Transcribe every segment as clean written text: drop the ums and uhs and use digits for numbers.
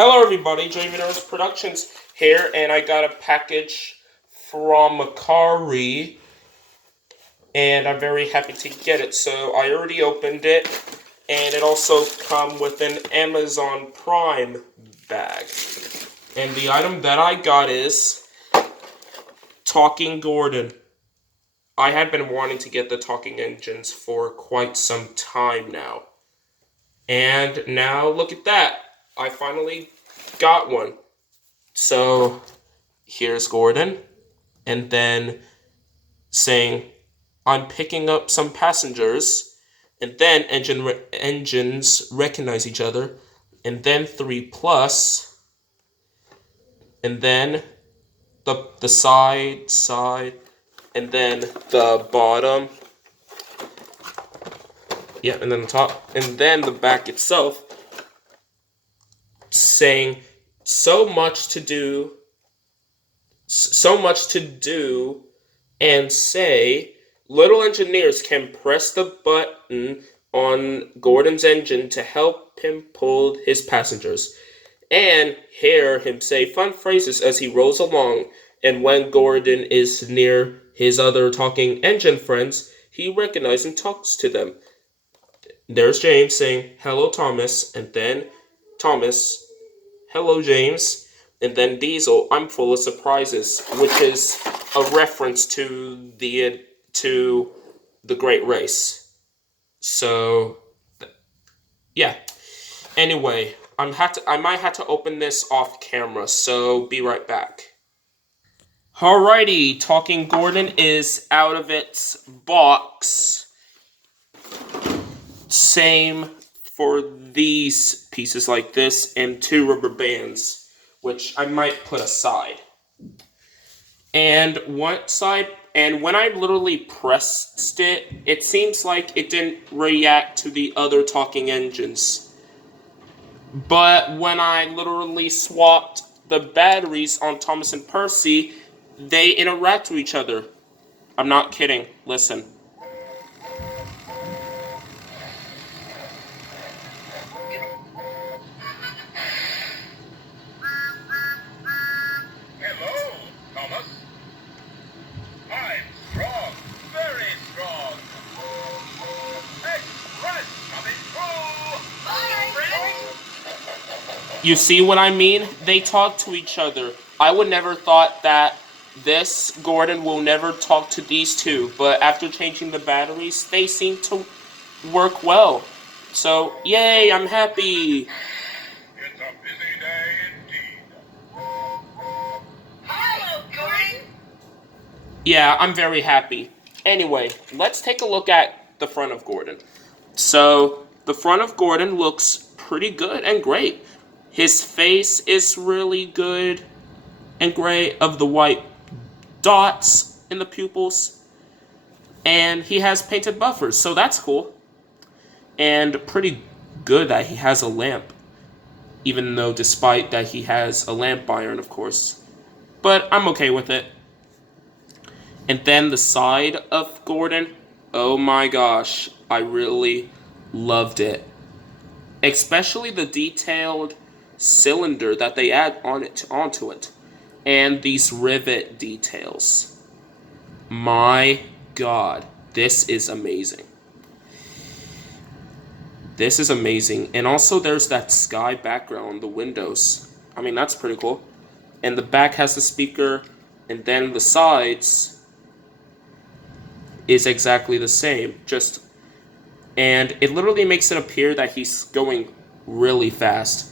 Hello everybody, Motorized Productions here, and I got a package from Macari, and I'm very happy to get it. So I already opened it, and it also comes with an Amazon Prime bag. And the item that I got is Talking Gordon. I had been wanting to get the talking engines for quite some time now. And now look at that. I finally got one. So here's Gordon, and then saying, I'm picking up some passengers, and then engines recognize each other, and then 3 plus, and then the side, and then the bottom, yeah, and then the top, and then the back itself, saying, so much to do, and say, little engineers can press the button on Gordon's engine to help him pull his passengers, and hear him say fun phrases as he rolls along. And when Gordon is near his other talking engine friends, he recognizes and talks to them. There's James saying, hello, Thomas, and then Thomas, hello, James. And then Diesel, I'm full of surprises, which is a reference to the Great Race. So, yeah. Anyway, I might have to open this off camera, so be right back. Alrighty, Talking Gordon is out of its box. Same for these pieces like this and 2 rubber bands, which I might put aside. And when I literally pressed it, it seems like it didn't react to the other talking engines. But when I literally swapped the batteries on Thomas and Percy, they interact with each other. I'm not kidding. Listen. Hello, Thomas. I'm strong, very strong. Express coming through. Bye, friends. You see what I mean? They talk to each other. I would never thought that this Gordon will never talk to these two, but after changing the batteries, they seem to work well. So, yay, I'm happy. It's a busy day indeed. Hello, Gordon. Yeah, I'm very happy. Anyway, let's take a look at the front of Gordon. So, the front of Gordon looks pretty good and great. His face is really good and great, of the white dots in the pupils. And he has painted buffers, so that's cool. And pretty good that he has a lamp. Even though, despite that, he has a lamp iron, of course. But I'm okay with it. And then the side of Gordon, oh my gosh, I really loved it. Especially the detailed cylinder that they add onto it. And these rivet details. My god, this is amazing. This is amazing. And also there's that sky background on the windows. I mean, that's pretty cool. And the back has the speaker, and then the sides is exactly the same. And it literally makes it appear that he's going really fast.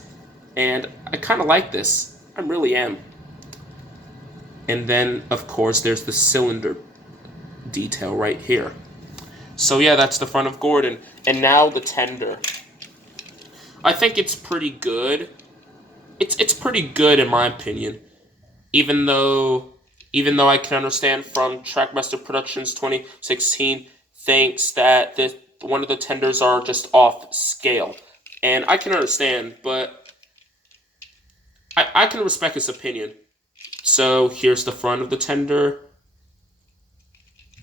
And I kind of like this. I really am. And then, of course, there's the cylinder detail right here. So yeah, that's the front of Gordon. And now the tender. I think it's pretty good. It's pretty good in my opinion. Even though I can understand from Trackmaster Productions 2016 thinks that one of the tenders are just off scale. And I can understand, but I can respect his opinion. So here's the front of the tender.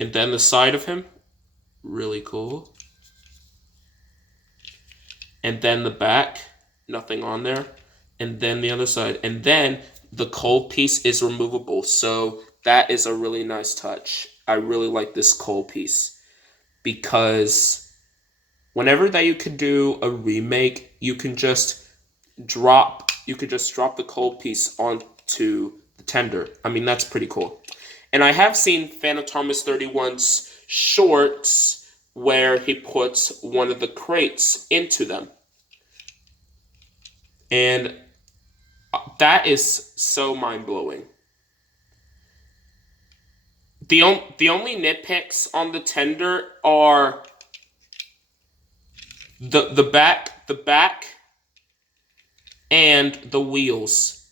And then the side of him. Really cool. And then the back. Nothing on there. and then the other side, and then the cold piece is removable. So that is a really nice touch. I really like this cold piece because whenever that you could do a remake, you could just drop the cold piece onto the tender. I mean, that's pretty cool. And I have seen Phantom Thomas 31's shorts where he puts one of the crates into them. And that is so mind-blowing. The only nitpicks on the tender are the back and the wheels.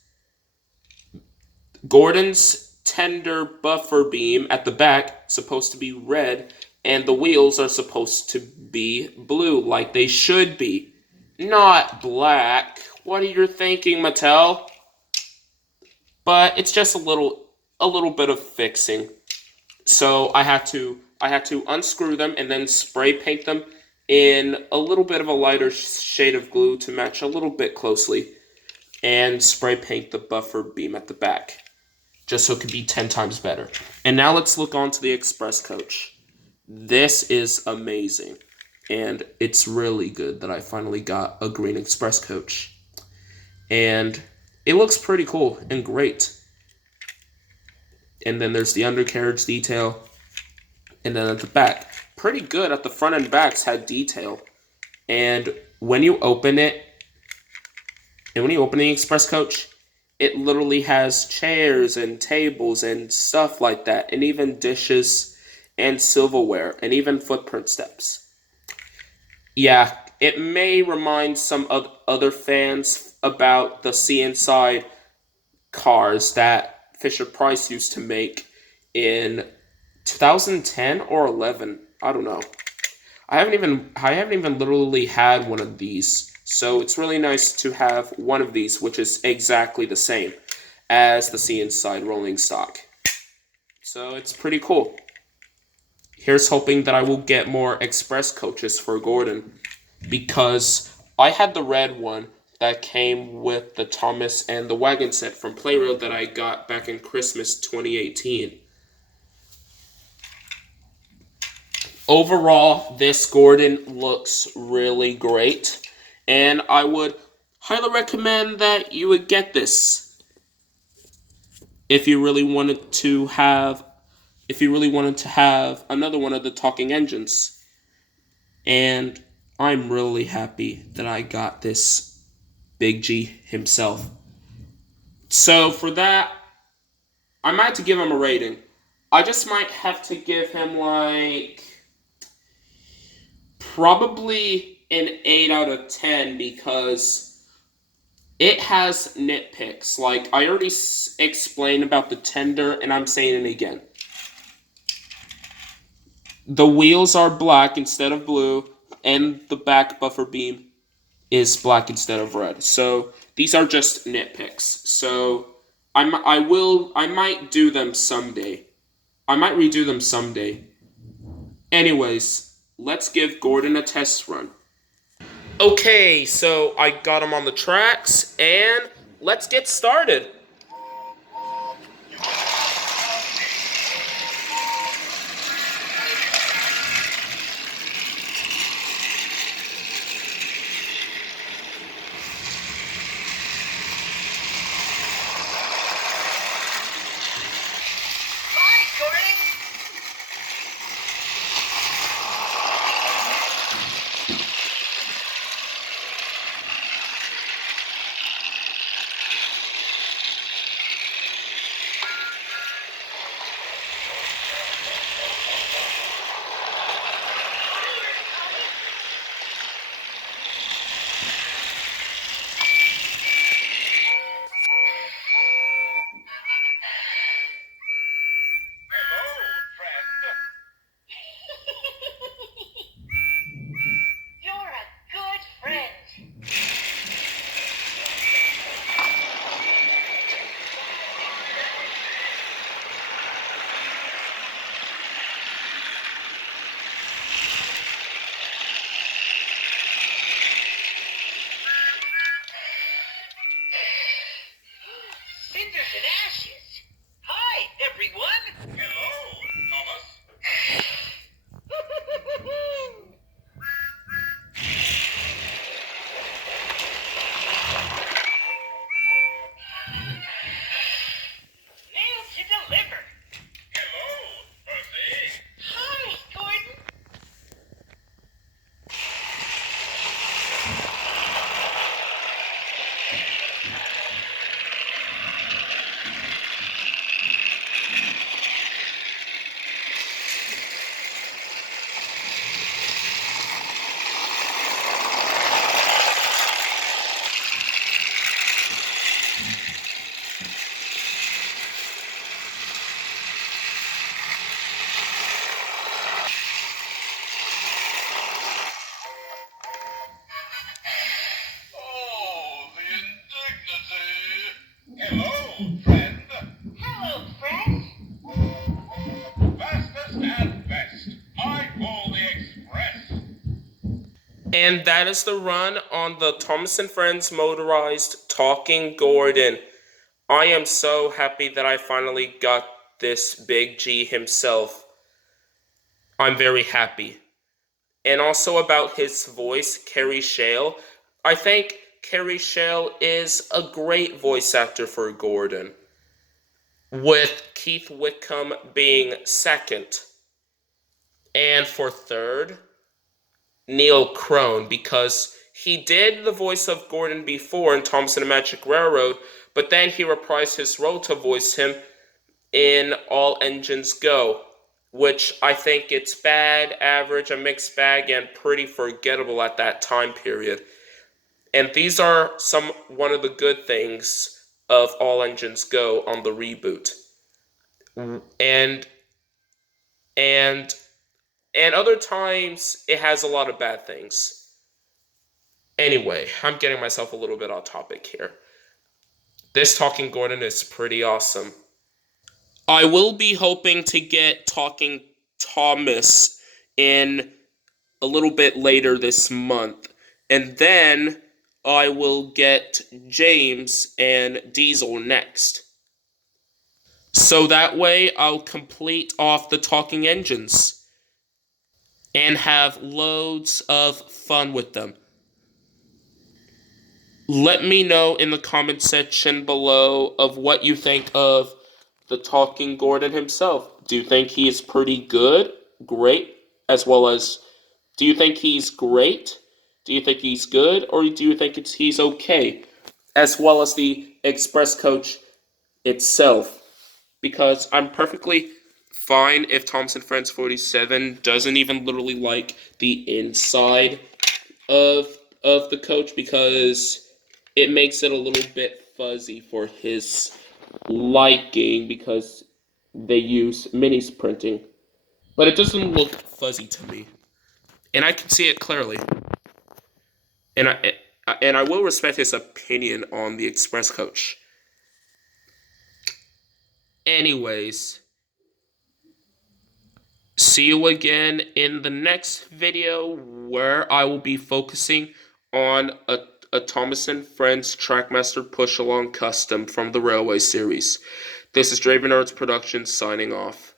Gordon's tender buffer beam at the back supposed to be red, and the wheels are supposed to be blue, like they should be, not black. What are you thinking, Mattel? But it's just a little bit of fixing. So I had to unscrew them and then spray paint them in a little bit of a lighter shade of glue to match a little bit closely, and spray paint the buffer beam at the back, just so it could be 10 times better. And now let's look on to the Express Coach. This is amazing, and it's really good that I finally got a green Express Coach. And it looks pretty cool and great. And then there's the undercarriage detail, and then at the back, pretty good at the front and backs had detail. And when you open it, and when you open the Express Coach, it literally has chairs and tables and stuff like that, and even dishes and silverware, and even footprint steps. Yeah, it may remind some other fans about the See Inside cars that Fisher-Price used to make in 2010 or 11. I don't know. I haven't even literally had one of these. So it's really nice to have one of these, which is exactly the same as the See Inside rolling stock. So it's pretty cool. Here's hoping that I will get more Express Coaches for Gordon, because I had the red one that came with the Thomas and the wagon set from Playroad that I got back in Christmas 2018. Overall, this Gordon looks really great, and I would highly recommend that you would get this if you really wanted to have another one of the talking engines. And I'm really happy that I got this Big G himself. So for that, I might have to give him a rating. I just might have to give him like probably an 8 out of 10, because it has nitpicks. Like, I already explained about the tender, and I'm saying it again. The wheels are black instead of blue, and the back buffer beam is black instead of red. So these are just nitpicks. So I might do them someday. I might redo them someday. Anyways, let's give Gordon a test run. Okay, so I got him on the tracks, and let's get started. Bye, Gordon. cinders and ashes. Hi, everyone. Hello, Thomas. Mail to deliver. Hello, Percy. Hi, Gordon. Oh, the indignity. Hello, friend. Hello, friend. Fastest and best. I call the express. And that is the run on the Thomas and Friends Motorized Talking Gordon. I am so happy that I finally got this Big G himself. I'm very happy. And also about his voice, Kerry Shale. I think Kerry Shale is a great voice actor for Gordon, with Keith Wickham being second. And for third, Neil Crone, because he did the voice of Gordon before in Thompson and Magic Railroad, but then he reprised his role to voice him in All Engines Go, which I think it's bad, average, a mixed bag, and pretty forgettable at that time period. And these are one of the good things of All Engines Go on the reboot. And and and other times it has a lot of bad things. Anyway, I'm getting myself a little bit off topic here. This Talking Gordon is pretty awesome. I will be hoping to get Talking Thomas in a little bit later this month. And then I will get James and Diesel next. So that way I'll complete off the Talking Engines and have loads of fun with them. Let me know in the comment section below of what you think of the Talking Gordon himself. Do you think he's pretty good, great, as well as do you think he's great? Do you think he's good, or do you think he's okay? As well as the Express Coach itself. Because I'm perfectly fine if Thompson Friends 47 doesn't even literally like the inside of the coach, because it makes it a little bit fuzzy for his liking, because they use minis printing. But it doesn't look fuzzy to me. And I can see it clearly. And I will respect his opinion on the Express Coach. Anyways, see you again in the next video, where I will be focusing on a Thomas and Friends Trackmaster Push Along Custom from the Railway series. This is Draven Arts Productions signing off.